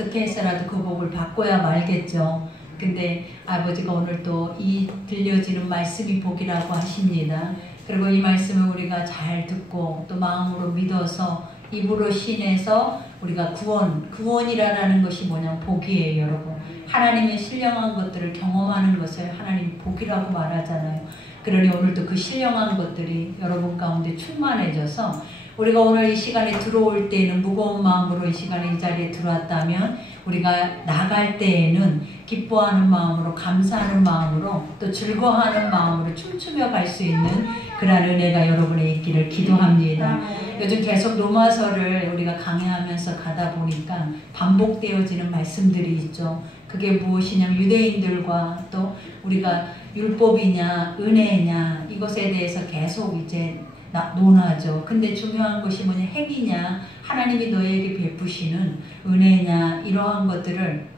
어떻게 해서라도 그 복을 바꿔야 말겠죠. 근데 아버지가 오늘 또 이 들려지는 말씀이 복이라고 하십니다. 그리고 이 말씀을 우리가 잘 듣고 또 마음으로 믿어서 입으로 신해서 우리가 구원이라는 것이 뭐냐면 복이에요, 여러분. 하나님의 신령한 것들을 경험하는 것을 하나님 복이라고 말하잖아요. 그러니 오늘도 그 신령한 것들이 여러분 가운데 충만해져서 우리가 오늘 이 시간에 들어올 때에는 무거운 마음으로 이 시간에 이 자리에 들어왔다면 우리가 나갈 때에는 기뻐하는 마음으로, 감사하는 마음으로, 또 즐거워하는 마음으로 춤추며 갈 수 있는 그런 은혜가 여러분의 있기를 기도합니다. 요즘 계속 로마서를 우리가 강해하면서 가다 보니까 반복되어지는 말씀들이 있죠. 그게 무엇이냐면 유대인들과 또 우리가 율법이냐 은혜냐 이것에 대해서 계속 이제 논하죠. 근데 중요한 것이 뭐냐, 행위냐, 하나님이 너에게 베푸시는 은혜냐, 이러한 것들을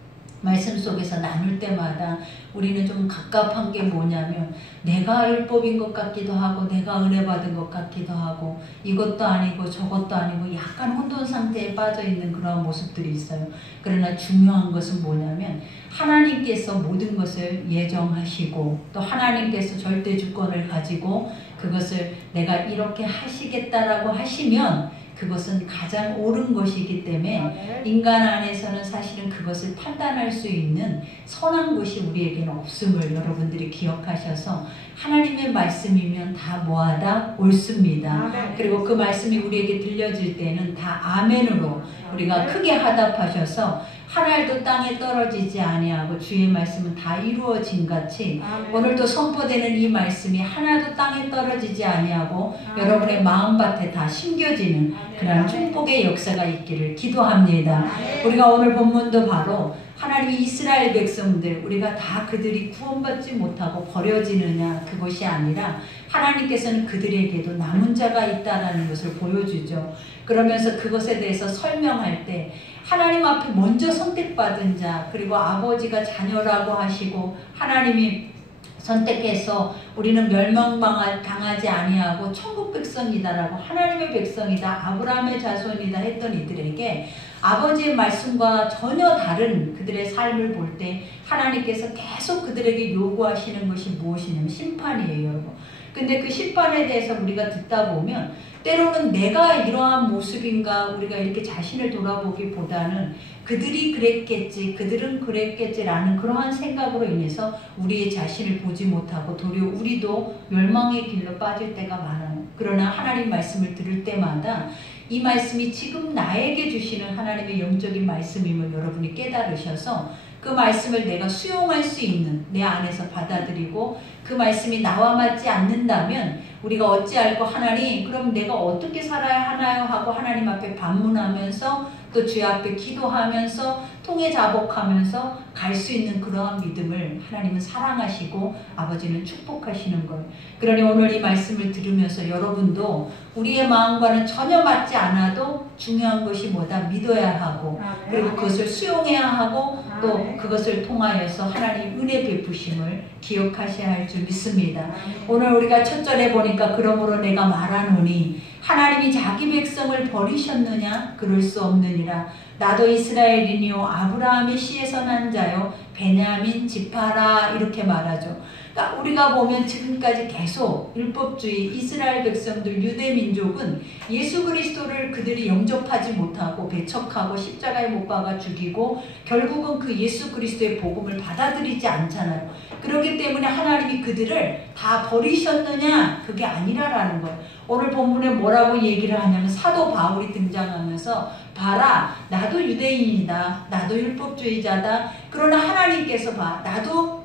말씀 속에서 나눌 때마다 우리는 좀 갑갑한 게 뭐냐면 내가 율법인 것 같기도 하고 내가 은혜 받은 것 같기도 하고 이것도 아니고 저것도 아니고 약간 혼돈 상태에 빠져 있는 그런 모습들이 있어요. 그러나 중요한 것은 뭐냐면 하나님께서 모든 것을 예정하시고 또 하나님께서 절대 주권을 가지고 그것을 내가 이렇게 하시겠다라고 하시면 그것은 가장 옳은 것이기 때문에 인간 안에서는 사실은 그것을 판단할 수 있는 선한 것이 우리에게는 없음을 여러분들이 기억하셔서 하나님의 말씀이면 다 뭐하다? 옳습니다. 그리고 그 말씀이 우리에게 들려질 때는 다 아멘으로 우리가 크게 화답하셔서 하늘도 땅에 떨어지지 아니하고 주의 말씀은 다 이루어진 같이 오늘도 선포되는 이 말씀이 하나도 땅에 떨어지지 아니하고 여러분의 마음밭에 다 심겨지는 그런 축복의 역사가 있기를 기도합니다. 우리가 오늘 본문도 바로 하나님이 이스라엘 백성들 우리가 다 그들이 구원받지 못하고 버려지느냐 그것이 아니라 하나님께서는 그들에게도 남은 자가 있다라는 것을 보여주죠. 그러면서 그것에 대해서 설명할 때 하나님 앞에 먼저 선택받은 자 그리고 아버지가 자녀라고 하시고 하나님이 선택해서 우리는 멸망당하지 아니하고 천국 백성이다라고 하나님의 백성이다 아브라함의 자손이다 했던 이들에게 아버지의 말씀과 전혀 다른 그들의 삶을 볼 때 하나님께서 계속 그들에게 요구하시는 것이 무엇이냐면 심판이에요, 여러분. 근데 그 심판에 대해서 우리가 듣다 보면 때로는 내가 이러한 모습인가 우리가 이렇게 자신을 돌아보기보다는 그들이 그랬겠지 그들은 그랬겠지라는 그러한 생각으로 인해서 우리의 자신을 보지 못하고 도리어 우리도 멸망의 길로 빠질 때가 많아요. 그러나 하나님 말씀을 들을 때마다 이 말씀이 지금 나에게 주시는 하나님의 영적인 말씀임을 여러분이 깨달으셔서 그 말씀을 내가 수용할 수 있는 내 안에서 받아들이고 그 말씀이 나와 맞지 않는다면 우리가 어찌할꼬 하나님 그럼 내가 어떻게 살아야 하나요 하고 하나님 앞에 반문하면서 또 주의 앞에 기도하면서 통해자복하면서 갈 수 있는 그러한 믿음을 하나님은 사랑하시고 아버지는 축복하시는 것. 그러니 오늘 이 말씀을 들으면서 여러분도 우리의 마음과는 전혀 맞지 않아도 중요한 것이 뭐다? 믿어야 하고 그리고 그것을 수용해야 하고 또 그것을 통하여서 하나님 은혜 베푸심을 기억하셔야 할 줄 믿습니다. 오늘 우리가 첫 절에 보니까 그러므로 내가 말하노니 하나님이 자기 백성을 버리셨느냐? 그럴 수 없느니라. 나도 이스라엘이니요 아브라함의 씨에서 난 자요 베냐민 지파라 이렇게 말하죠. 그러니까 우리가 보면 지금까지 계속 율법주의 이스라엘 백성들 유대민족은 예수 그리스도를 그들이 영접하지 못하고 배척하고 십자가에 못 박아 죽이고 결국은 그 예수 그리스도의 복음을 받아들이지 않잖아요. 그렇기 때문에 하나님이 그들을 다 버리셨느냐? 그게 아니라라는 거예요. 오늘 본문에 뭐라고 얘기를 하냐면 사도 바울이 등장하면서 봐라 나도 유대인이다 나도 율법주의자다 그러나 하나님께서 봐 나도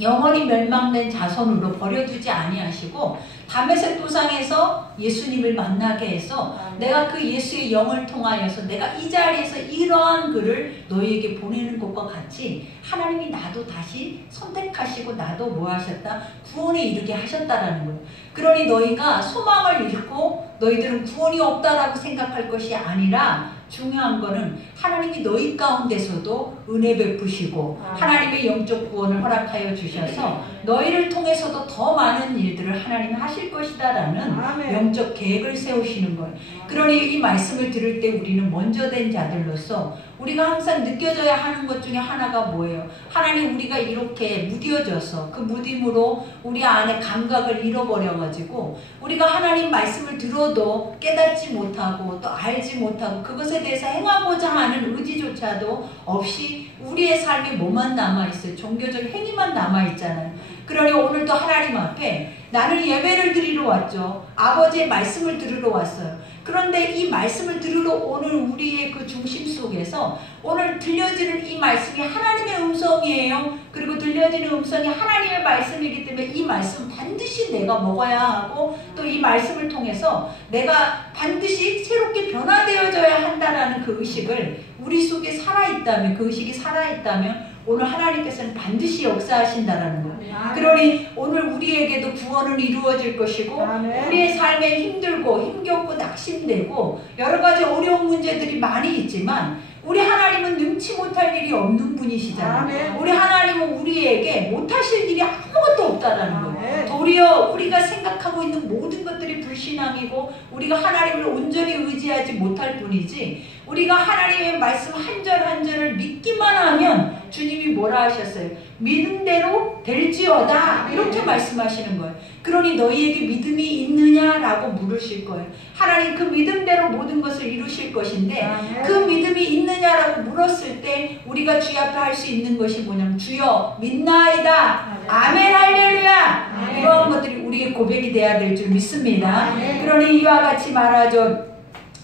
영원히 멸망된 자손으로 버려두지 아니하시고 다메섹 도상에서 예수님을 만나게 해서 내가 그 예수의 영을 통하여서 내가 이 자리에서 이러한 글을 너희에게 보내는 것과 같이 하나님이 나도 다시 선택하시고 나도 뭐 하셨다? 구원에 이르게 하셨다라는 거예요. 그러니 너희가 소망을 잃고 너희들은 구원이 없다라고 생각할 것이 아니라 중요한 거는 하나님이 너희 가운데서도 은혜 베푸시고 하나님의 영적 구원을 허락하여 주셔서 너희를 통해서도 더 많은 일들을 하나님 하실 하실 것이다라는 영적 계획을 세우시는 거예요. 그러니 이 말씀을 들을 때 우리는 먼저 된 자들로서 우리가 항상 느껴져야 하는 것 중에 하나가 뭐예요? 하나님, 우리가 이렇게 무뎌져서 그 무딤으로 우리 안에 감각을 잃어버려가지고 우리가 하나님 말씀을 들어도 깨닫지 못하고 또 알지 못하고 그것에 대해서 행하고자 하는 의지조차도 없이 우리의 삶에 뭐만 남아있어요? 종교적 행위만 남아있잖아요. 그러니 오늘도 하나님 앞에 나는 예배를 드리러 왔죠. 아버지의 말씀을 들으러 왔어요. 그런데 이 말씀을 들으러 오늘 우리의 그 중심 속에서 오늘 들려지는 이 말씀이 하나님의 음성이에요. 그리고 들려지는 음성이 하나님의 말씀이기 때문에 이 말씀 반드시 내가 먹어야 하고 또 이 말씀을 통해서 내가 반드시 새롭게 변화되어져야 한다라는 그 의식을 우리 속에 살아있다면, 그 의식이 살아있다면 오늘 하나님께서는 반드시 역사하신다라는 거예요. 그러니 오늘 우리에게도 구원은 이루어질 것이고 우리의 삶에 힘들고 힘겹고 낙심되고 여러 가지 어려운 문제들이 많이 있지만 우리 하나님은 능치 못할 일이 없는 분이시잖아요. 우리 하나님은 우리에게 못하실 일이 아무것도 없다라는 거예요. 도리어 우리가 생각하고 있는 모든 것들이 불신앙이고 우리가 하나님을 온전히 의지하지 못할 뿐이지 우리가 하나님의 말씀 한 절 한 절을 믿기만 하면 주님이 뭐라 하셨어요? 믿은 대로 될지어다 이렇게 말씀하시는 거예요. 그러니 너희에게 믿음이 있느냐라고 물으실 거예요. 하나님 그 믿음대로 모든 것을 이루실 것인데 그 믿음이 있느냐라고 물었을 때 우리가 주의 앞에 할 수 있는 것이 뭐냐면 주여 믿나이다. 아멘 할렐루야. 이러한 것들이 우리의 고백이 돼야 될 줄 믿습니다. 그러니 이와 같이 말하죠.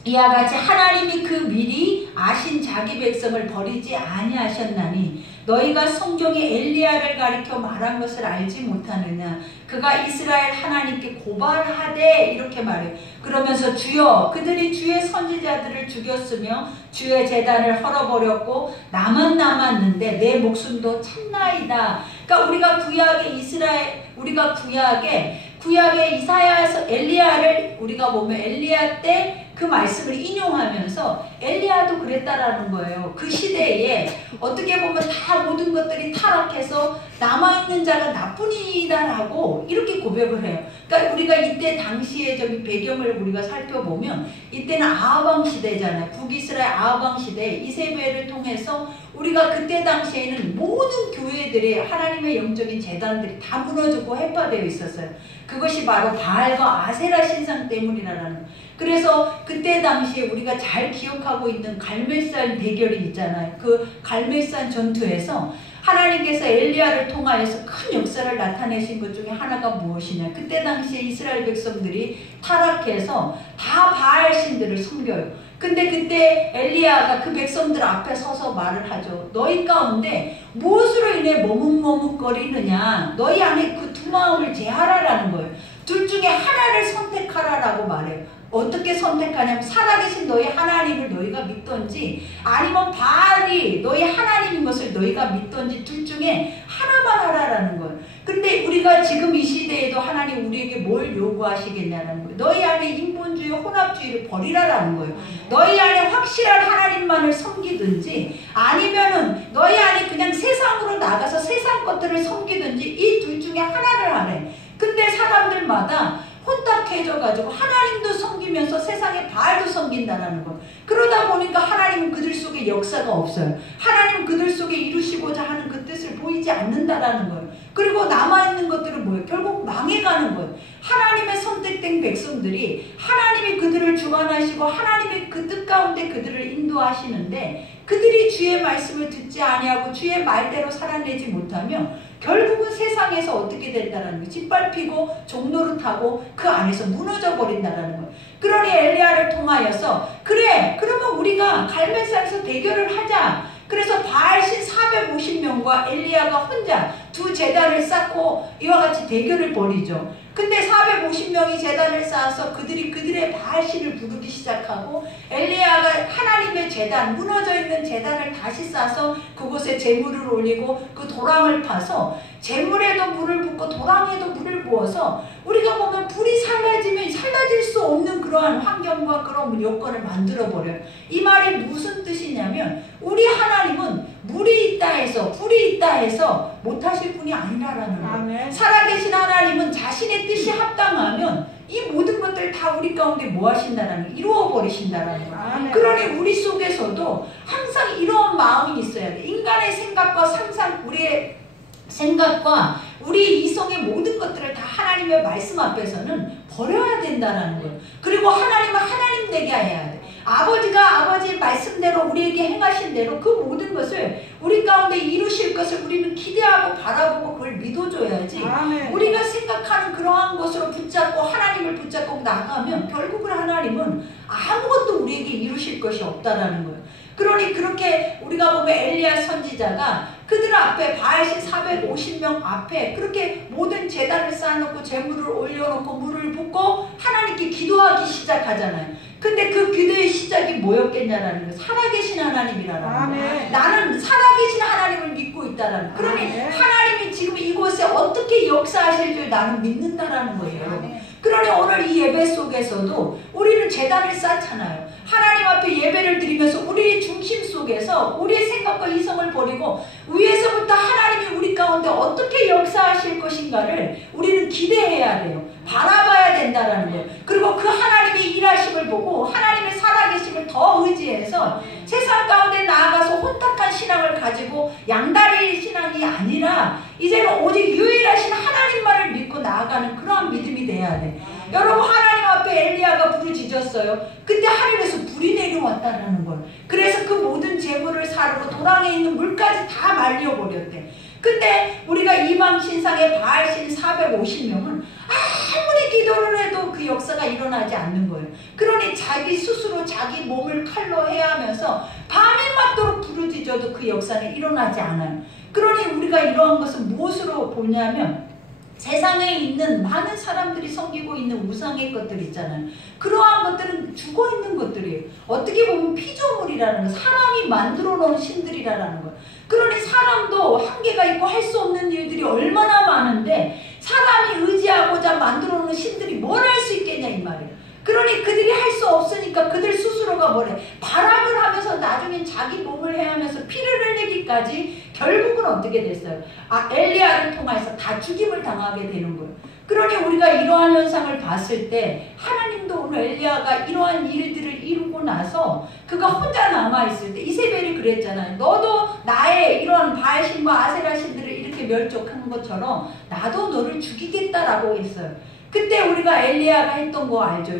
이와 같이 하나님이 그 미리 아신 자기 백성을 버리지 아니하셨나니 너희가 성경에 엘리야를 가리켜 말한 것을 알지 못하느냐. 그가 이스라엘 하나님께 고발하되 이렇게 말해요. 그러면서 주여 그들이 주의 선지자들을 죽였으며 주의 제단을 헐어버렸고 나만 남았는데 내 목숨도 참나이다. 그러니까 우리가 구약의 이사야에서 엘리야를 우리가 보면 엘리야 때 그 말씀을 인용하면서 엘리야도 그랬다라는 거예요. 그 시대에 어떻게 보면 다 모든 것들이 타락해서 남아있는 자가 나뿐이다라고 이렇게 고백을 해요. 그러니까 우리가 이때 당시의 저기 배경을 우리가 살펴보면 이때는 아하방 시대잖아요. 북이스라엘 아하방 시대 이세벨을 통해서 우리가 그때 당시에는 모든 교회들이 하나님의 영적인 재단들이 다 무너지고 해파되어 있었어요. 그것이 바로 바알과 아세라 신상 때문이라는 거예요. 그래서 그때 당시에 우리가 잘 기억하고 있는 갈멜산 대결이 있잖아요. 그 갈멜산 전투에서 하나님께서 엘리야를 통하여서 큰 역사를 나타내신 것 중에 하나가 무엇이냐. 그때 당시에 이스라엘 백성들이 타락해서 다 바알 신들을 섬겨요. 근데 그때 엘리야가 그 백성들 앞에 서서 말을 하죠. 너희 가운데 무엇으로 인해 머뭇머뭇거리느냐. 너희 안에 그 두 마음을 제하라라는 거예요. 둘 중에 하나를 선택하라라고 말해요. 어떻게 선택하냐면 살아계신 너희 하나님을 너희가 믿던지 아니면 바알이 너희 하나님인 것을 너희가 믿던지 둘 중에 하나만 하라라는 거예요. 근데 우리가 지금 이 시대에도 하나님 우리에게 뭘 요구하시겠냐는 거예요. 너희 안에 인본주의 혼합주의를 버리라라는 거예요. 너희 안에 확실한 하나님만을 섬기든지 아니면은 너희 안에 그냥 세상으로 나가서 세상 것들을 섬기든지 이 둘 중에 하나를 하래. 근데 사람들마다 혼탁해져가지고 하나님도 섬기면서 세상에 바알도 섬긴다라는 거. 그러다 보니까 하나님은 그들 속에 역사가 없어요. 하나님은 그들 속에 이루시고자 하는 그 뜻을 보이지 않는다라는 거예요. 그리고 남아있는 것들은 뭐예요? 결국 망해가는 거예요. 하나님의 선택된 백성들이 하나님이 그들을 주관하시고 하나님의 그 뜻 가운데 그들을 인도하시는데 그들이 주의 말씀을 듣지 아니하고 주의 말대로 살아내지 못하면 결국은 세상에서 어떻게 된다는 거예요? 짓밟히고 종노릇하고 그 안에서 무너져 버린다는 거예요. 그러니 엘리야를 통하여서 그래 그러면 우리가 갈멜산에서 대결을 하자. 그래서 바알신 450명과 엘리야가 혼자 두 제단을 쌓고 이와 같이 대결을 벌이죠. 근데 450명이 제단을 쌓아서 그들의 바알신을 부르기 시작하고 엘리야가 하나님의 제단, 무너져 있는 제단을 다시 쌓아서 그곳에 제물을 올리고 그 도랑을 파서 제물에도 물을 붓고 도랑에도 물을 부어서 우리가 보면 불이 사라지면 사라질 수 없는 그러한 환경과 그런 요건을 만들어버려요. 이 말이 무슨 뜻이냐면 우리 하나님은 물이 있다 해서 해서 불이 있다 해서 못하실 분이 아니라라는 거예요. 살아계신 하나님은 자신의 뜻이 합당하면 이 모든 것들 다 우리 가운데 뭐 하신다라는 거예요. 이루어버리신다라는 거예요. 그러니 우리 속에서도 항상 이런 마음이 있어야 돼. 인간의 생각과 상상, 우리의 생각과 우리 이성의 모든 것들을 다 하나님의 말씀 앞에서는 버려야 된다는 거예요. 그리고 하나님은 하나님 되게 해야 돼. 아버지가 아버지 말씀대로 우리에게 행하신 대로 그 모든 것을 우리 가운데 이루실 것을 우리는 기대하고 바라보고 그걸 믿어줘야지. 아멘. 우리가 생각하는 그러한 것으로 붙잡고 하나님을 붙잡고 나가면 결국은 하나님은 아무것도 우리에게 이루실 것이 없다라는 거예요. 그러니 그렇게 우리가 보면 엘리야 선지자가 그들 앞에 바알신 450명 앞에 그렇게 모든 제단을 쌓아놓고 제물을 올려놓고 물을 붓고 하나님께 기도하기 시작하잖아요. 근데 그 기도의 시작이 뭐였겠냐라는 거예요. 살아계신 하나님이라는 거예요. 나는 살아계신 하나님을 믿고 있다라는 거예요. 그러니 하나님이 지금 이곳에 어떻게 역사하실 줄 나는 믿는다라는 거예요. 그러니 오늘 이 예배 속에서도 우리는 제단을 쌓잖아요. 하나님 앞에 예배를 드리면서 우리의 중심 속에서 우리의 생각과 이성을 버리고 위에서부터 하나님이 우리 가운데 어떻게 역사하실 것인가를 우리는 기대해야 돼요. 바라봐야 된다라는 거예요. 그리고 그 하나님의 일하심을 보고 하나님의 살아계심을 더 의지해서 세상 가운데 나아가서 혼탁한 신앙을 가지고 양다리 신앙이 아니라 이제는 오직 유일하신 하나님만을 믿고 나아가는 그러한 믿음이 돼야 돼. 여러분 하나님 앞에 엘리야가 부르짖었어요. 그때 하늘에서 불이 내려왔다라는 걸. 그래서 그 모든 재물을 사르고 도랑에 있는 물까지 다 말려버렸대. 근데 우리가 이방신상의 바알신 450명은 아무리 기도를 해도 그 역사가 일어나지 않는 거예요. 그러니 자기 스스로 자기 몸을 칼로 해하면서 밤이 맞도록 부르짖어도 그 역사는 일어나지 않아요. 그러니 우리가 이러한 것을 무엇으로 보냐면 세상에 있는 많은 사람들이 섬기고 있는 우상의 것들 있잖아요. 그러한 것들은 죽어있는 것들이에요. 어떻게 보면 피조물이라는 거, 사람이 만들어 놓은 신들이라는 거. 그러니 사람도 한계가 있고 할 수 없는 일들이 얼마나 많은데 사람이 의지하고자 만들어 놓은 신들이 뭘 할 수 있겠냐 이 말이에요. 그러니 그들이 할 수 없으니까 그들 스스로가 뭐래? 발악을 하면서 나중엔 자기 몸을 해하면서 피를 흘리기까지 결국은 어떻게 됐어요? 엘리야를 통해서 다 죽임을 당하게 되는 거예요. 그러니 우리가 이러한 현상을 봤을 때 하나님도 오늘 엘리야가 이러한 일들을 이루고 나서 그가 혼자 남아있을 때 이세벨이 그랬잖아요. 너도 나의 이러한 바알신과 아세라 신들을 이렇게 멸족한 것처럼 나도 너를 죽이겠다라고 했어요. 그때 우리가 엘리야가 했던 거 알죠?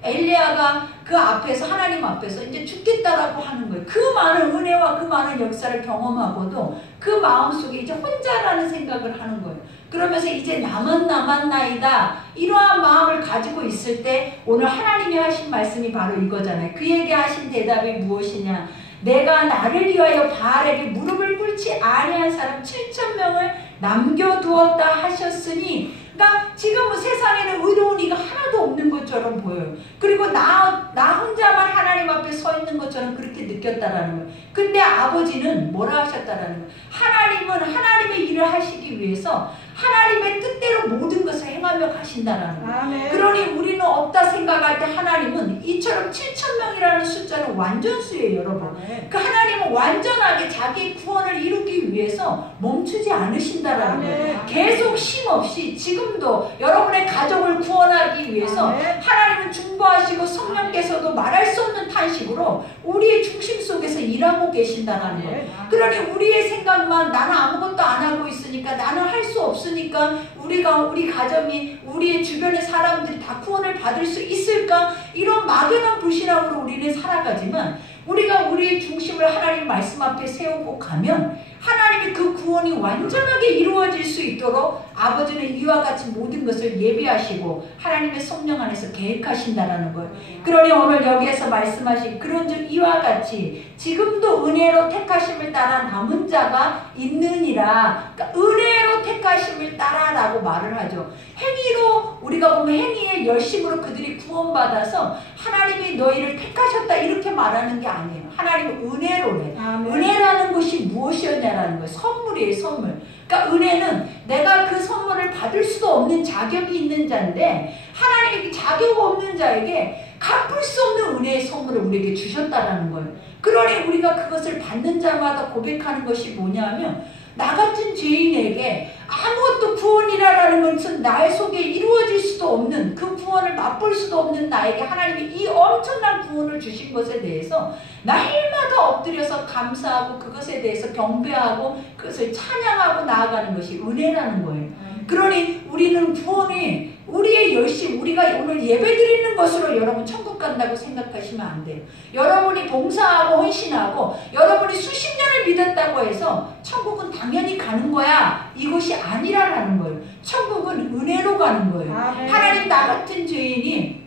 엘리야가 그 앞에서 하나님 앞에서 이제 죽겠다라고 하는 거예요. 그 많은 은혜와 그 많은 역사를 경험하고도 그 마음속에 이제 혼자라는 생각을 하는 거예요. 그러면서 이제 나만 남았나이다 이러한 마음을 가지고 있을 때 오늘 하나님이 하신 말씀이 바로 이거잖아요. 그에게 하신 대답이 무엇이냐? 내가 나를 위하여 바알에게 무릎을 꿇지 아니한 사람 7,000명을 남겨두었다 하셨으니, 그러니까 지금은 세상에는 의로운 이가 하나도 없는 것처럼 보여요. 그리고 나 혼자만 하나님 앞에 서 있는 것처럼 그렇게 느꼈다라는 거예요. 근데 아버지는 뭐라 하셨다라는 거예요. 하나님은 하나님의 일을 하시기 위해서 하나님의 뜻대로 모든 것을 행하며 가신다라는 거예요. 아멘. 그러니 우리는 없다 생각할 때 하나님은 이처럼 7,000명이라는 숫자는 완전수예요, 여러분. 아멘. 그 하나님은 완전하게 자기 구원을 이루기 위해서 멈추지 않으신다라는 거예요. 계속 쉼없이 지금도 여러분의 가족을 구원하기 위해서 아멘. 하나님은 중보하시고 성령께서도 말할 수 없는 탄식으로 우리의 중심 속에서 일하고 계신다라는 거예요. 그러니 우리의 생각만 나는 아무것도 안 하고 있으니까 나는 할 수 없으니까 우리 가정이 우리의 주변의 사람들이 다 구원을 받을 수 있을까? 이런 막연한 불신앙으로 우리는 살아가지만 우리가 우리의 중심을 하나님 말씀 앞에 세우고 가면 하나님이 그 구원이 완전하게 이루어질 수 있도록 아버지는 이와 같이 모든 것을 예비하시고 하나님의 성령 안에서 계획하신다는 거예요. 그러니 오늘 여기에서 말씀하신 그런즉 이와 같이 지금도 은혜로 택하심을 따라 남은 자가 있느니라. 그러니까 은혜로 택하심을 따라라고 말을 하죠. 행위로 우리가 보면 행위의 열심으로 그들이 구원받아서 하나님이 너희를 택하셨다 이렇게 말하는 게 아니에요. 하나님은 은혜로래. 은혜라는 것이 무엇이었냐라는 거예요. 선물이에요, 선물. 그러니까 은혜는 내가 그 선물을 받을 수도 없는 자격이 있는 자인데 하나님이 자격 없는 자에게 갚을 수 없는 은혜의 선물을 우리에게 주셨다라는 거예요. 그러니 우리가 그것을 받는 자마다 고백하는 것이 뭐냐면 나 같은 죄인에게 아무것도 구원이라는 것은 나의 속에 이루어질 수도 없는 그 구원을 맛볼 수도 없는 나에게 하나님이 이 엄청난 구원을 주신 것에 대해서 날마다 엎드려서 감사하고 그것에 대해서 경배하고 그것을 찬양하고 나아가는 것이 은혜라는 거예요. 그러니 우리는 구원이 우리의 열심, 우리가 오늘 예배드리는 것으로 여러분 천국 간다고 생각하시면 안 돼요. 여러분이 봉사하고 헌신하고 여러분이 수십 년을 믿었다고 해서 천국은 당연히 가는 거야, 이것이 아니라는 거예요. 천국은 은혜로 가는 거예요. 하나님 나 같은 죄인이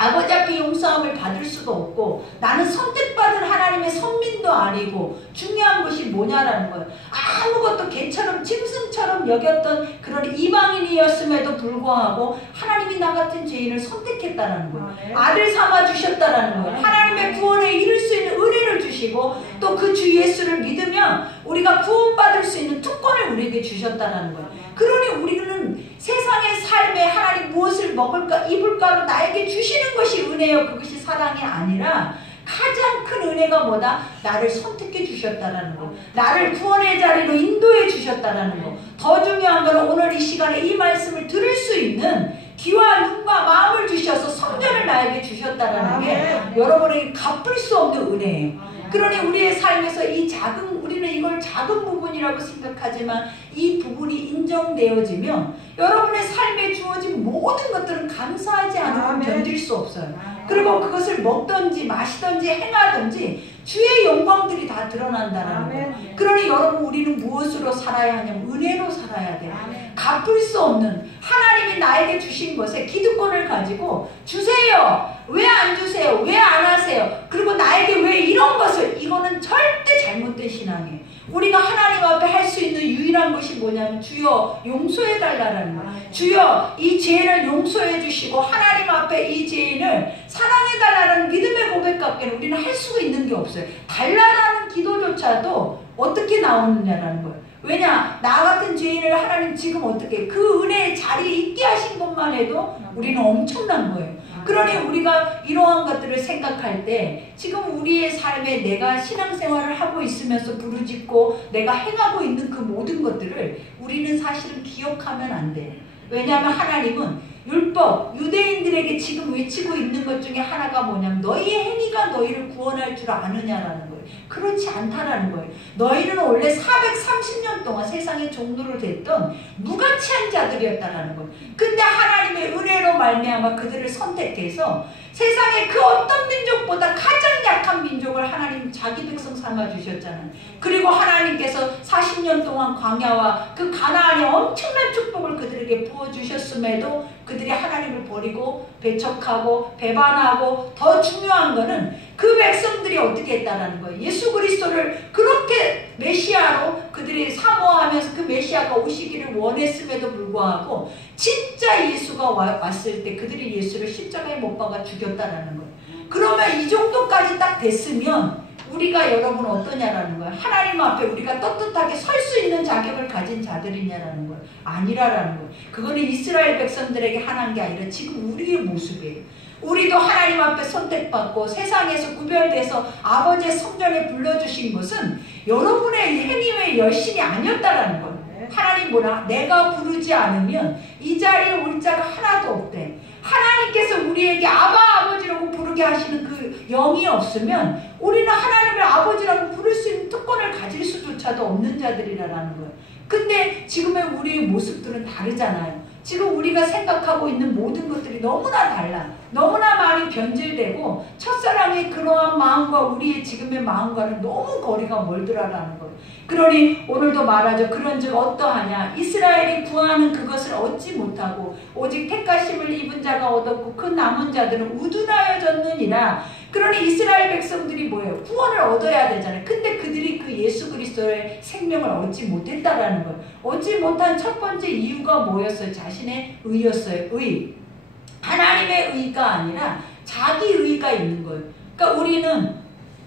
아버지 앞에 용서함을 받을 수도 없고 나는 선택받은 하나님의 선민도 아니고 중요한 것이 뭐냐라는 거예요. 아무것도 개처럼 짐승처럼 여겼던 그런 이방인이었음에도 불구하고 하나님이 나 같은 죄인을 선택했다는 거예요. 아들 삼아 주셨다는 거예요. 하나님의 구원에 이를 수 있는 은혜를 주시고 또 그 주 예수를 믿으면 우리가 구원받을 수 있는 특권을 우리에게 주셨다는 거예요. 그러니 우리는 세상의 삶에 하나님 무엇을 먹을까 입을까로 나에게 주시는 것이 은혜요, 그것이 사랑이 아니라 가장 큰 은혜가 뭐다? 나를 선택해 주셨다는 거, 나를 구원의 자리로 인도해 주셨다는 거. 더 중요한 건 오늘 이 시간에 이 말씀을 들을 수 있는 귀와 눈과 마음을 주셔서 성전을 나에게 주셨다는 게 여러분에게 갚을 수 없는 은혜예요. 그러니 우리의 삶에서 우리는 이걸 작은 부분이라고 생각하지만 이 부분이 인정되어지면 여러분의 삶에 주어진 모든 것들은 감사하지 않으면 견딜 수 없어요. 그리고 그것을 먹든지 마시든지 행하든지 주의 영광들이 다 드러난다는 거예요. 그러니 여러분 우리는 무엇으로 살아야 하냐면 은혜로 살아야 돼요. 갚을 수 없는 하나님이 나에게 주신 것에 기득권을 가지고 주세요, 왜 안 주세요, 왜 안 하세요, 그리고 나에게 왜 이런 것을, 이거는 절대 잘못된 신앙이에요. 우리가 하나님 앞에 할 수 있는 유일한 것이 뭐냐면 주여 용서해 달라는 거예요. 주여 이 죄를 용서해 주시고 하나님 앞에 이 죄인을 사랑해 달라는 믿음의 고백밖에 우리는 할 수가 있는 게 없어요. 달라라는 기도조차도 어떻게 나오느냐라는 거예요. 왜냐, 나 같은 죄인을 하나님 지금 어떻게 그 은혜의 자리에 있게 하신 것만 해도 우리는 엄청난 거예요. 그러니 우리가 이러한 것들을 생각할 때 지금 우리의 삶에 내가 신앙생활을 하고 있으면서 부르짖고 내가 행하고 있는 그 모든 것들을 우리는 사실은 기억하면 안 돼요. 왜냐하면 하나님은 율법, 유대인들에게 지금 외치고 있는 것 중에 하나가 뭐냐면 너희의 행위가 너희를 구원할 줄 아느냐라는 거예요. 그렇지 않다라는 거예요. 너희는 원래 430년 동안 세상의 종로를 됐던 무가치한 자들이었다라는 거예요. 근데 하나님의 은혜로 말미암아 그들을 선택해서 세상의 그 어떤 민족보다 가장 약한 민족을 하나님 자기 백성 삼아 주셨잖아요. 그리고 하나님께서 40년 동안 광야와 그 가나안의 엄청난 축복을 그들에게 부어주셨음에도 그들이 하나님을 버리고 배척하고 배반하고 더 중요한 거는 그 백성들이 어떻게 했다라는 거예요. 예수 그리스도를 그렇게 메시아로 그들이 사모하면서 그 메시아가 오시기를 원했음에도 불구하고 진짜 예수가 왔을 때 그들이 예수를 십자가에 못 박아 죽였다라는 거예요. 그러면 이 정도까지 딱 됐으면 우리가 여러분 어떠냐라는 거예요. 하나님 앞에 우리가 떳떳하게 설 수 있는 자격을 가진 자들이냐라는 거예요. 아니라라는 거예요. 그거는 이스라엘 백성들에게 하나인 게 아니라 지금 우리의 모습이에요. 우리도 하나님 앞에 선택받고 세상에서 구별돼서 아버지의 성전에 불러주신 것은 여러분의 행위의 열심이 아니었다라는 거예요. 하나님 뭐라? 내가 부르지 않으면 이 자리에 올 자가 하나도 없대. 하나님께서 우리에게 아버지라고 부르게 하시는 그 영이 없으면 우리는 하나님을 아버지라고 부를 수 있는 특권을 가질 수조차도 없는 자들이라는 거예요. 근데 지금의 우리의 모습들은 다르잖아요. 지금 우리가 생각하고 있는 모든 것들이 너무나 달라. 너무나 많이 변질되고 첫사랑의 그러한 마음과 우리의 지금의 마음과는 너무 거리가 멀더라라는 거예요. 그러니 오늘도 말하죠. 그런즉 어떠하냐. 이스라엘이 구하는 그것을 얻지 못하고 오직 택하심을 입은 자가 얻었고 그 남은 자들은 우둔하여졌느니라. 그러니 이스라엘 백성들이 뭐예요? 구원을 얻어야 되잖아요. 근데 그들이 그 예수 그리스도의 생명을 얻지 못했다라는 거예요. 얻지 못한 첫 번째 이유가 뭐였어요? 자신의 의였어요. 의. 하나님의 의가 아니라 자기 의가 있는 거예요. 그러니까 우리는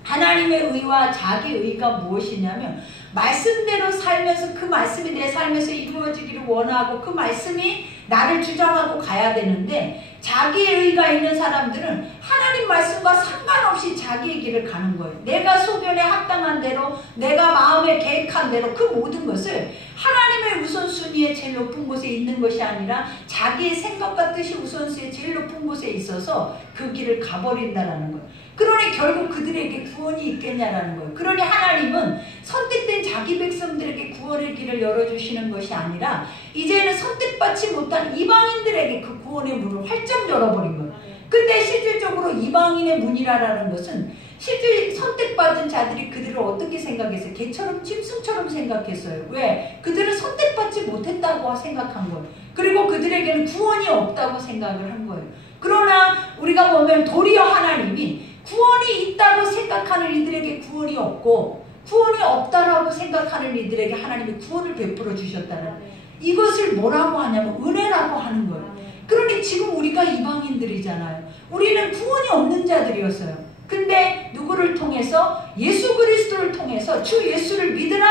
하나님의 의와 자기 의가 무엇이냐면 말씀대로 살면서 그 말씀이 내 삶에서 이루어지기를 원하고 그 말씀이 나를 주장하고 가야 되는데 자기의가 있는 사람들은 하나님 말씀과 상관없이 자기의 길을 가는 거예요. 내가 소견에 합당한 대로, 내가 마음에 계획한 대로 그 모든 것을 하나님의 우선순위에 제일 높은 곳에 있는 것이 아니라 자기의 생각과 뜻이 우선순위에 제일 높은 곳에 있어서 그 길을 가버린다라는 거예요. 그러니 결국 그들에게 구원이 있겠냐라는 거예요. 그러니 하나님은 선택된 자기 백성들에게 구원의 길을 열어주시는 것이 아니라 이제는 선택받지 못한 이방인들에게 그 구원의 문을 활짝 열어버린 거예요. 근데 실질적으로 이방인의 문이라는 것은 실제 선택받은 자들이 그들을 어떻게 생각했어요? 개처럼 짐승처럼 생각했어요. 왜? 그들은 선택받지 못했다고 생각한 거예요. 그리고 그들에게는 구원이 없다고 생각을 한 거예요. 그러나 우리가 보면 도리어 하나님이 구원이 있다고 생각하는 이들에게 구원이 없고 구원이 없다라고 생각하는 이들에게 하나님이 구원을 베풀어 주셨다는 이것을 뭐라고 하냐면 은혜라고 하는 거예요. 그러니 지금 우리가 이방인들이잖아요. 우리는 구원이 없는 자들이었어요. 근데 누구를 통해서? 예수 그리스도를 통해서 주 예수를 믿으라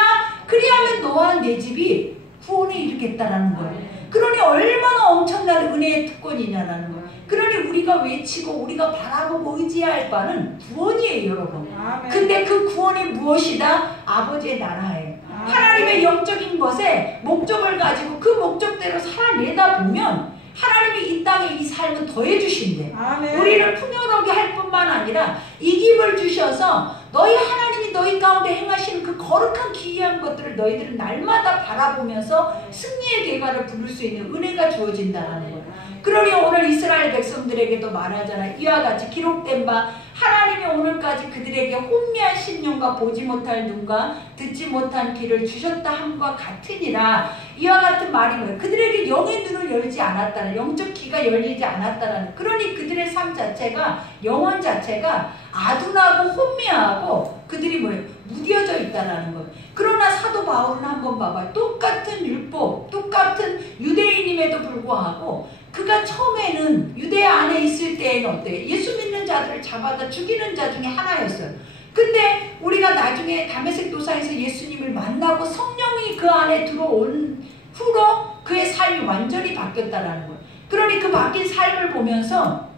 그리하면 너와 내 집이 구원에 이르겠다라는 거예요. 그러니 얼마나 엄청난 은혜의 특권이냐라는 거예요. 그러니 우리가 외치고 우리가 바라보고 의지할 바는 구원이에요, 여러분. 근데 그 구원이 무엇이다? 아버지의 나라예요. 하나님의 영적인 것에 목적을 가지고 그 목적대로 살아내다 보면 하나님이 이 땅에 이 삶은 더해 주신대. 우리를 풍요롭게 할 뿐만 아니라 이 기쁨을 주셔서 너희 하나님이 너희 가운데 행하시는 그 거룩한 기이한 것들을 너희들은 날마다 바라보면서 승리의 계가를 부를 수 있는 은혜가 주어진다는 거예요. 그러니 오늘 이스라엘 백성들에게도 말하잖아요. 이와 같이 기록된 바 하나님이 오늘까지 그들에게 혼미한 심령과 보지 못할 눈과 듣지 못한 귀를 주셨다 함과 같으니라. 이와 같은 말이 뭐예요? 그들에게 영의 눈을 열지 않았다는, 영적 귀가 열리지 않았다는. 그러니 그들의 삶 자체가, 영혼 자체가 아둔하고 혼미하고 그들이 뭐예요? 무뎌져 있다라는 거예요. 그러나 사도 바울은 한번 봐봐요. 똑같은 율법, 똑같은 유대인임에도 불구하고 그가 처음에는 유대야 안에 있을 때에는 어때요? 예수 믿는 자들을 잡아다 죽이는 자 중에 하나였어요. 근데 우리가 나중에 다메섹 도상에서 예수님을 만나고 성령이 그 안에 들어온 후로 그의 삶이 완전히 바뀌었다라는 거예요. 그러니 그 바뀐 삶을 보면서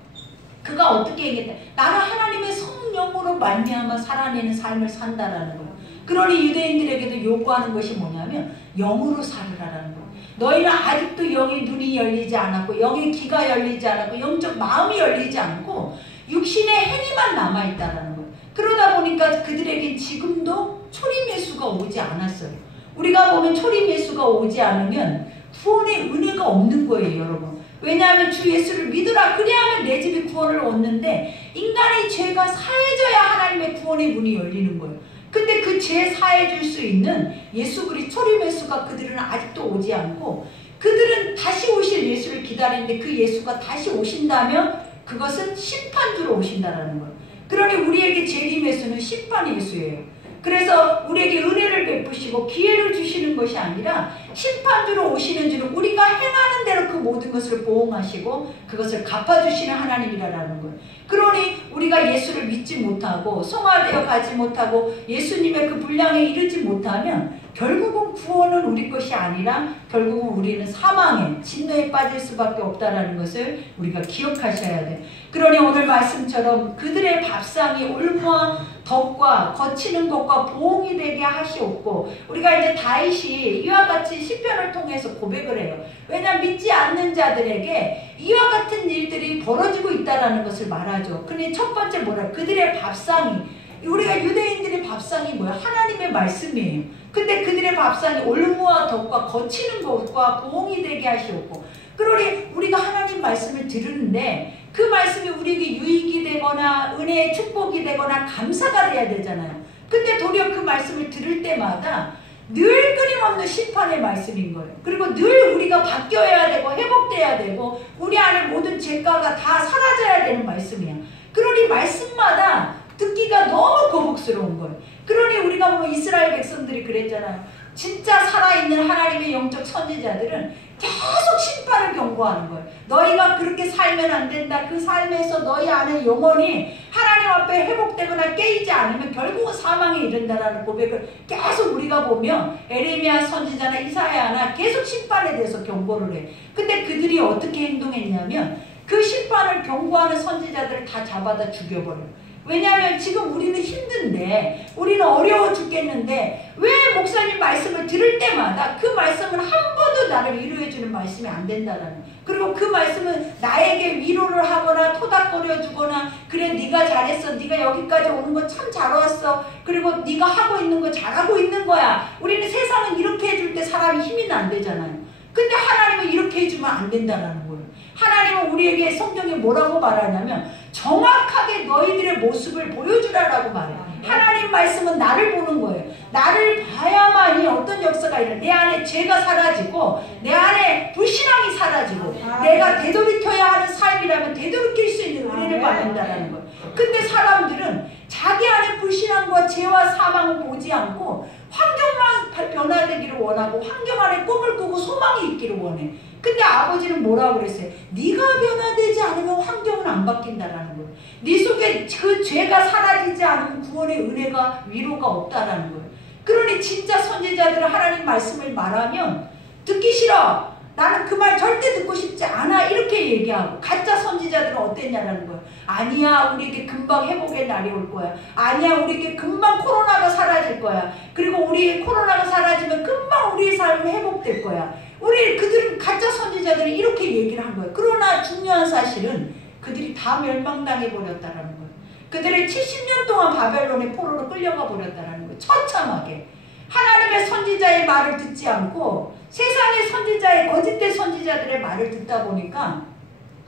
그가 어떻게 얘기했다? 나는 하나님의 성령으로 말미암아 살아내는 삶을 산다라는 거예요. 그러니 유대인들에게도 요구하는 것이 뭐냐면 영으로 살으라라는 거예요. 너희는 아직도 영의 눈이 열리지 않았고 영의 귀가 열리지 않았고 영적 마음이 열리지 않고 육신의 행위만 남아있다는 거예요. 그러다 보니까 그들에게 지금도 초림 예수가 오지 않았어요. 우리가 보면 초림 예수가 오지 않으면 구원의 은혜가 없는 거예요, 여러분. 왜냐하면 주 예수를 믿으라 그리하면 내 집이 구원을 얻는데 인간의 죄가 사해져야 하나님의 구원의 문이 열리는 거예요. 근데 그 죄 사해줄 수 있는 예수 그리스도 초림 예수가 그들은 아직도 오지 않고 그들은 다시 오실 예수를 기다리는데 그 예수가 다시 오신다면 그것은 심판주로 오신다라는 거예요. 그러니 우리에게 재림 예수는 심판 예수예요. 그래서 우리에게 은혜를 베푸시고 기회를 주시는 것이 아니라 심판주로 오시는 줄은 우리가 행하는 대로 그 모든 것을 보응하시고 그것을 갚아주시는 하나님이라는 거예요. 그러니 우리가 예수를 믿지 못하고 성화되어 가지 못하고 예수님의 그 분량에 이르지 못하면 결국은 구원은 우리 것이 아니라 결국은 우리는 사망에 진노에 빠질 수밖에 없다는 것을 우리가 기억하셔야 돼요. 그러니 오늘 말씀처럼 그들의 밥상이 올무와 덕과 거치는 것과 보응이 되게 하시옵고 우리가 이제 다윗이 이와 같이 시편을 통해서 고백을 해요. 왜냐하면 믿지 않는 자들에게 이와 같은 일들이 벌어지고 있다는 것을 말하죠. 근데 첫 번째 뭐라? 그들의 밥상이 우리가 유대인들의 밥상이 뭐야? 하나님의 말씀이에요. 근데 그들의 밥상이 올무와 덕과 거치는 것과 보응이 되게 하시옵고 그러니 우리가 하나님 말씀을 들으는데 그 말씀이 우리에게 유익이 되거나 은혜의 축복이 되거나 감사가 돼야 되잖아요. 근데 도리어 그 말씀을 들을 때마다 늘 끊임없는 심판의 말씀인 거예요. 그리고 늘 우리가 바뀌어야 되고 회복돼야 되고 우리 안에 모든 죄가가 다 사라져야 되는 말씀이야. 그러니 말씀마다 듣기가 너무 거북스러운 거예요. 그러니 우리가 보면 이스라엘 백성들이 그랬잖아요. 진짜 살아있는 하나님의 영적 선지자들은 계속 심판을 경고하는 거예요. 너희가 그렇게 살면 안 된다. 그 삶에서 너희 안에 영혼이 하나님 앞에 회복되거나 깨이지 않으면 결국은 사망에 이른다라는 고백을 계속 우리가 보면 에레미야 선지자나 이사야나 계속 심판에 대해서 경고를 해. 근데 그들이 어떻게 행동했냐면 그 심판을 경고하는 선지자들을 다 잡아다 죽여버려요. 왜냐하면 지금 우리는 힘든데, 우리는 어려워 죽겠는데 왜 목사님 말씀을 들을 때마다 그 말씀은 한 번도 나를 위로해주는 말씀이 안 된다라는, 그리고 그 말씀은 나에게 위로를 하거나 토닥거려 주거나, 그래 네가 잘했어, 네가 여기까지 오는 거 참 잘 왔어, 그리고 네가 하고 있는 거 잘하고 있는 거야. 우리는 세상은 이렇게 해줄 때 사람이 힘이 안 되잖아요. 근데 하나님은 이렇게 해주면 안 된다는 거예요. 하나님은 우리에게 성경에 뭐라고 말하냐면 정확하게 너희들의 모습을 보여주라라고 말해요. 하나님 말씀은 나를 보는 거예요. 나를 봐야만이 어떤 역사가 일어나. 내 안에 죄가 사라지고 내 안에 불신앙이 사라지고 내가 되돌이켜야 하는 삶이라면 되돌이킬 수 있는 은혜를 받는다라는 거예요. 근데 사람들은 자기 안에 불신앙과 죄와 사망을 보지 않고 환경만 변화되기를 원하고 환경 안에 꿈을 꾸고 소망이 있기를 원해. 근데 아버지는 뭐라고 그랬어요? 네가 변화되지 않으면 환경은 안 바뀐다라는 거예요. 네 속에 그 죄가 사라지지 않으면 구원의 은혜가 위로가 없다라는 거예요. 그러니 진짜 선지자들은 하나님 말씀을 말하면 듣기 싫어, 나는 그 말 절대 듣고 싶지 않아, 이렇게 얘기하고, 가짜 선지자들은 어땠냐라는 거예요. 아니야, 우리에게 금방 회복의 날이 올 거야. 아니야, 우리에게 금방 코로나가 사라질 거야. 그리고 우리 코로나가 사라지면 금방 우리의 삶은 회복될 거야. 그들은 가짜 선지자들이 이렇게 얘기를 한 거예요. 그러나 중요한 사실은 그들이 다 멸망당해 버렸다라는 거예요. 그들의 70년 동안 바벨론의 포로로 끌려가 버렸다라는 거예요. 처참하게. 하나님의 선지자의 말을 듣지 않고 세상의 선지자의 거짓된 선지자들의 말을 듣다 보니까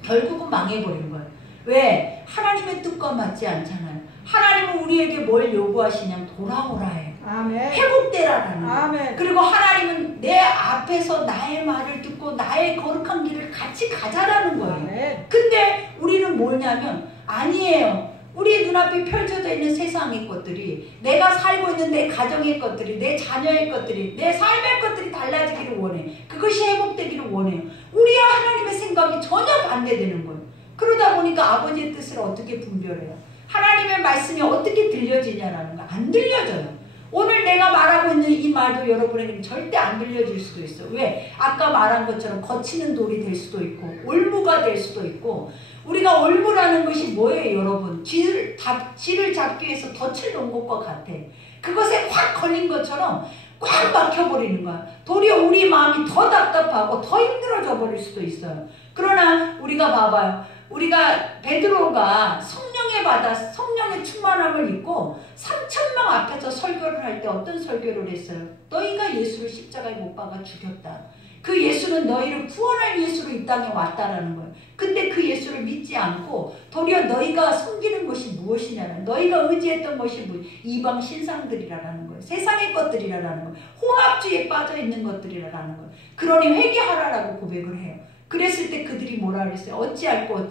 결국은 망해버린 거예요. 왜? 하나님의 뜻과 맞지 않잖아요. 하나님은 우리에게 뭘 요구하시냐면 돌아오라 해요. 아멘. 회복되라라는 거예요. 아멘. 그리고 하나님은 내 앞에서 나의 말을 듣고 나의 거룩한 길을 같이 가자라는 거예요. 아멘. 근데 우리는 뭐냐면 아니에요. 우리 눈앞에 펼쳐져 있는 세상의 것들이, 내가 살고 있는 내 가정의 것들이, 내 자녀의 것들이, 내 삶의 것들이 달라지기를 원해. 그것이 회복되기를 원해요. 우리와 하나님의 생각이 전혀 반대되는 거예요. 그러다 보니까 아버지의 뜻을 어떻게 분별해요? 하나님의 말씀이 어떻게 들려지냐라는 거, 안 들려져요. 오늘 내가 말하고 있는 이 말도 여러분에게는 절대 안 들려질 수도 있어. 왜? 아까 말한 것처럼 거치는 돌이 될 수도 있고 올무가 될 수도 있고. 우리가 올무라는 것이 뭐예요, 여러분? 쥐를 잡기 위해서 덫을 놓은 것과 같아. 그것에 확 걸린 것처럼 꽉 막혀버리는 거야. 도리어 우리 마음이 더 답답하고 더 힘들어져 버릴 수도 있어요. 그러나 우리가 봐봐요. 우리가 베드로가 성령의 충만함을 입고 3,000명 앞에서 설교를 할 때 어떤 설교를 했어요? 너희가 예수를 십자가에 못 박아 죽였다. 그 예수는 너희를 구원할 예수로 이 땅에 왔다라는 거예요. 근데 그 예수를 믿지 않고 도리어 너희가 섬기는 것이 무엇이냐는, 너희가 의지했던 것이 이방 신상들이라는 거예요. 세상의 것들이라는 거예요. 혼합주의에 빠져 있는 것들이라는 거예요. 그러니 회개하라라고 고백을 해요. 그랬을 때 그들이 뭐라 그랬어요? 어찌할꼬.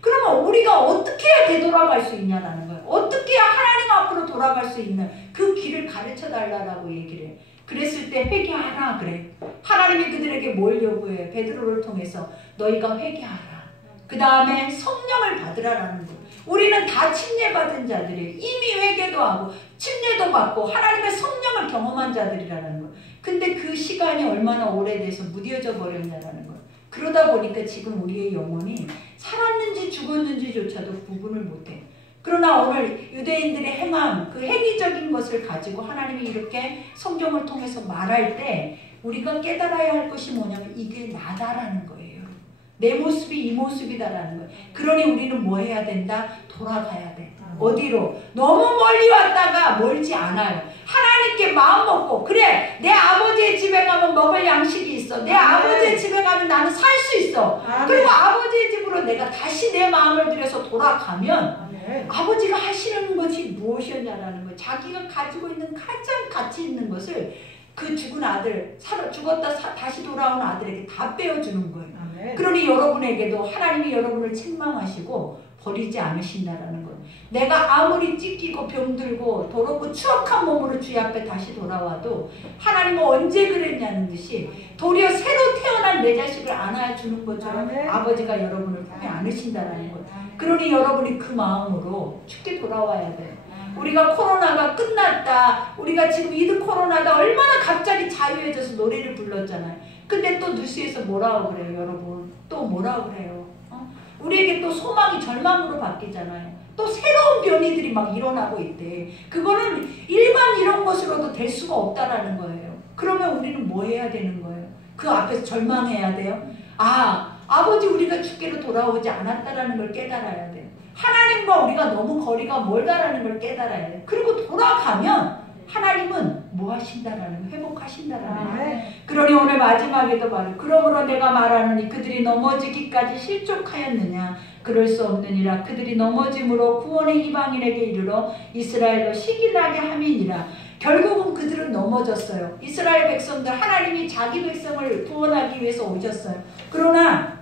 그러면 우리가 어떻게 해야 되돌아갈 수 있냐라는 거예요. 어떻게 해야 하나님 앞으로 돌아갈 수 있는 그 길을 가르쳐 달라고 얘기를 해요. 그랬을 때 회개하라 그래. 하나님이 그들에게 뭘 요구해요? 베드로를 통해서 너희가 회개하라. 그 다음에 성령을 받으라라는 거예요. 우리는 다 침례받은 자들이에요. 이미 회개도 하고 침례도 받고 하나님의 성령을 경험한 자들이라는 거예요. 근데 그 시간이 얼마나 오래돼서 무뎌져 버렸냐라는 거예요. 그러다 보니까 지금 우리의 영혼이 살았는지 죽었는지조차도 구분을 못해. 그러나 오늘 유대인들의 행함, 그 행위적인 것을 가지고 하나님이 이렇게 성경을 통해서 말할 때 우리가 깨달아야 할 것이 뭐냐면 이게 나다라는 거예요. 내 모습이 이 모습이다라는 거예요. 그러니 우리는 뭐 해야 된다? 돌아가야 돼. 어디로? 너무 멀리 왔다가 멀지 않아요. 하나님께 마음 먹고, 그래 내 아버지의 집에 가면 먹을 양식이 있어. 내 아버지의 집에 가면 나는 살 수 있어. 그리고 아버지의 집으로 내가 다시 내 마음을 들여서 돌아가면 아버지가 하시는 것이 무엇이었냐라는 거예요. 자기가 가지고 있는 가장 가치 있는 것을 그 죽은 아들, 죽었다 다시 돌아온 아들에게 다 빼어주는 거예요. 그러니 여러분에게도 하나님이 여러분을 책망하시고 버리지 않으신다라는 거예요. 내가 아무리 찢기고 병들고 더럽고 추악한 몸으로 주의 앞에 다시 돌아와도 하나님은 언제 그랬냐는 듯이 도리어 새로 태어난 내 자식을 안아주는 것처럼 아버지가 여러분을 품에 안으신다라는 거예요. 그러니 여러분이 그 마음으로 죽게 돌아와야 돼요. 우리가 코로나가 끝났다, 우리가 지금 위드 코로나다, 얼마나 갑자기 자유해져서 노래를 불렀잖아요. 근데 또 뉴스에서 뭐라고 그래요, 여러분? 또 뭐라고 그래요? 우리에게 또 소망이 절망으로 바뀌잖아요. 또 새로운 변이들이 막 일어나고 있대. 그거는 일반 이런 것으로도 될 수가 없다라는 거예요. 그러면 우리는 뭐 해야 되는 거예요? 그 앞에서 절망해야 돼요? 아버지 우리가 주께로 돌아오지 않았다라는 걸 깨달아야 돼요. 하나님과 우리가 너무 거리가 멀다라는 걸 깨달아야 돼요. 그리고 돌아가면 하나님은 뭐 하신다라는 거, 회복하신다라는 거. 그러니 오늘 마지막에도 말해요. 그러므로 내가 말하노니 그들이 넘어지기까지 실족하였느냐. 그럴 수 없느니라. 그들이 넘어짐으로 구원의 이방인에게 이르러 이스라엘로 시기나게 함이니라. 결국은 그들은 넘어졌어요. 이스라엘 백성들, 하나님이 자기 백성을 구원하기 위해서 오셨어요. 그러나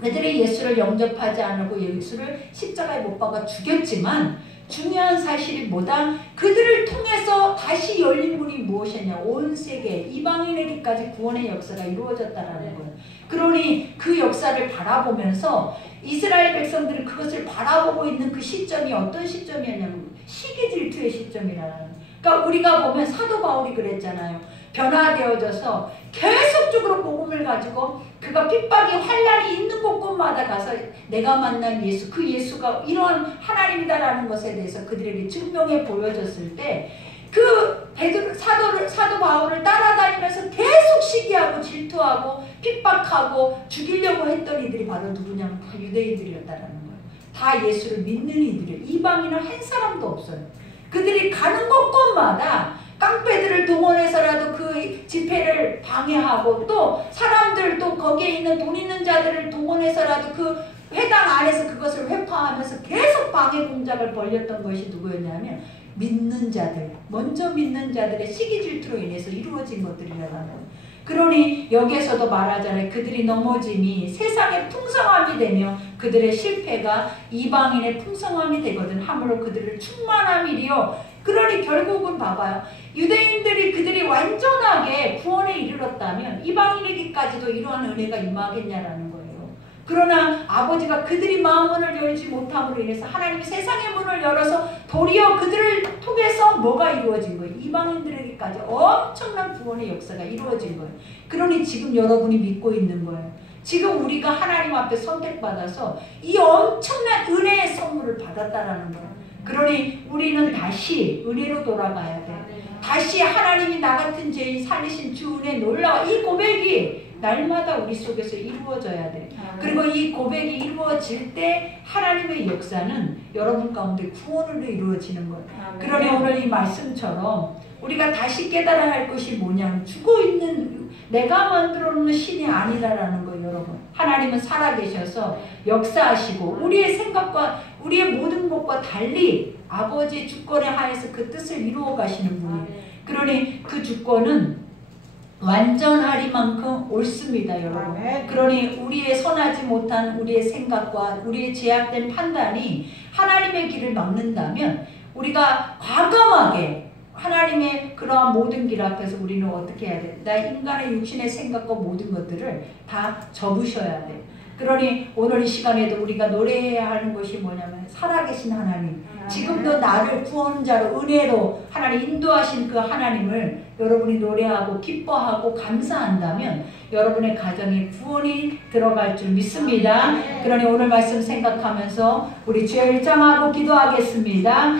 그들이 예수를 영접하지 않고 예수를 십자가에 못 박아 죽였지만 중요한 사실이 뭐다? 그들을 통해서 다시 열린 문이 무엇이냐? 온 세계 이방인에게까지 구원의 역사가 이루어졌다라는 거예요. 그러니 그 역사를 바라보면서 이스라엘 백성들은 그것을 바라보고 있는 그 시점이 어떤 시점이었냐면 시기 질투의 시점이라는 거예요. 그러니까 우리가 보면 사도 바울이 그랬잖아요. 변화되어져서 계속적으로 복음을 가지고 그가 핍박이 환난이 있는 곳곳마다 가서 내가 만난 예수, 그 예수가 이러한 하나님이다라는 것에 대해서 그들에게 증명해 보여줬을 때 그 사도 바울을 따라다니면서 계속 시기하고 질투하고 핍박하고 죽이려고 했던 이들이 바로 누구냐면 다 유대인들이었다라는 거예요. 다 예수를 믿는 이들이에요. 이방인은 한 사람도 없어요. 그들이 가는 곳곳마다 깡패들을 동원해서라도 그 집회를 방해하고 또 사람들 또 거기에 있는 돈 있는 자들을 동원해서라도 그 회당 안에서 그것을 회파하면서 계속 방해 공작을 벌였던 것이 누구였냐면 믿는 자들, 먼저 믿는 자들의 시기 질투로 인해서 이루어진 것들이라는 거예요. 그러니 여기에서도 말하잖아요. 그들이 넘어짐이 세상의 풍성함이 되며 그들의 실패가 이방인의 풍성함이 되거든. 함으로 그들을 충만함이리요. 그러니 결국은 봐봐요. 유대인들이 그들이 완전하게 구원에 이르렀다면 이방인에게까지도 이러한 은혜가 임하겠냐라는 거예요. 그러나 아버지가 그들이 마음문을 열지 못함으로 인해서 하나님이 세상의 문을 열어서 도리어 그들을 통해서 뭐가 이루어진 거예요? 이방인들에게까지 엄청난 구원의 역사가 이루어진 거예요. 그러니 지금 여러분이 믿고 있는 거예요. 지금 우리가 하나님 앞에 선택받아서 이 엄청난 은혜의 선물을 받았다라는 거예요. 그러니 우리는 다시 은혜로 돌아가야 돼. 다시 하나님이 나 같은 죄인 살리신 주 은혜 놀라워. 이 고백이 날마다 우리 속에서 이루어져야 돼. 그리고 이 고백이 이루어질 때 하나님의 역사는 여러분 가운데 구원으로 이루어지는 거예요. 그러니 오늘 이 말씀처럼 우리가 다시 깨달아야 할 것이 뭐냐면 죽어 있는 내가 만들어 놓은 신이 아니라는 거예요. 여러분, 하나님은 살아계셔서 역사하시고 우리의 생각과 우리의 모든 것과 달리 아버지의 주권에 하에서 그 뜻을 이루어 가시는 분이에요. 그러니 그 주권은 완전하리만큼 옳습니다, 여러분. 그러니 우리의 선하지 못한 우리의 생각과 우리의 제약된 판단이 하나님의 길을 막는다면 우리가 과감하게 하나님의 그러한 모든 길 앞에서 우리는 어떻게 해야 돼? 나 인간의 육신의 생각과 모든 것들을 다 접으셔야 돼. 그러니 오늘 이 시간에도 우리가 노래해야 하는 것이 뭐냐면 살아계신 하나님, 지금도 나를 구원자로 은혜로 하나님 인도하신 그 하나님을 여러분이 노래하고 기뻐하고 감사한다면 여러분의 가정에 구원이 들어갈 줄 믿습니다. 그러니 오늘 말씀 생각하면서 우리 죄를 정하고 기도하겠습니다.